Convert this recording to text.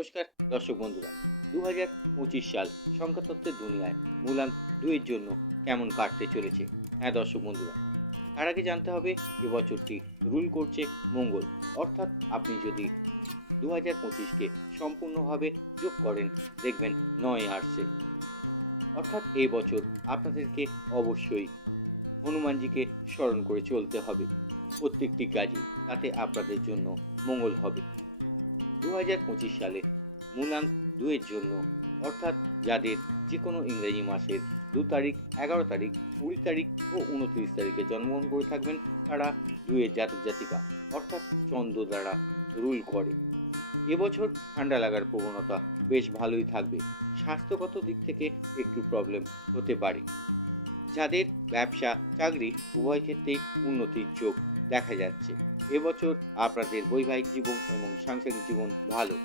নমস্কার দর্শক বন্ধুরা। 2025 সাল সংখ্যাতত্ত্বের দুনিয়ায় মূলাঙ্ক 2-এর জন্য কেমন কাটতে চলেছে। হ্যাঁ দর্শক বন্ধুরা, তার আগে জানতে হবে এবছরটি রুল করছে মঙ্গল। অর্থাৎ আপনি যদি 2025কে সম্পূর্ণভাবে যোগ করেন দেখবেন 9 আসছে। অর্থাৎ এই বছর আপনাদেরকে অবশ্যই হনুমানজিকে স্মরণ করে চলতে হবে প্রত্যেকটি কাজে, তাতে আপনাদের জন্য মঙ্গল হবে। 2025 সালে মূলাঙ্ক 2-এর জন্য, অর্থাৎ যাদের যে কোনো ইংরেজি মাসের 2 তারিখ, 11 তারিখ, 20 তারিখ ও 29 তারিখে জন্মগ্রহণ করে থাকবেন, তারা 2-এর জাতক জাতিকা, অর্থাৎ চন্দ্র দ্বারা রুল করে। এবছর ঠান্ডা লাগার প্রবণতা বেশ ভালোই থাকবে। স্বাস্থ্যগত দিক থেকে একটু প্রবলেম হতে পারে। যাদের ব্যবসা চাকরি উভয় ক্ষেত্রেই উন্নতির যোগ দেখা যাচ্ছে। এবছর আপনাদের বৈবাহিক জীবন এবং সাংসারিক জীবন ভালো।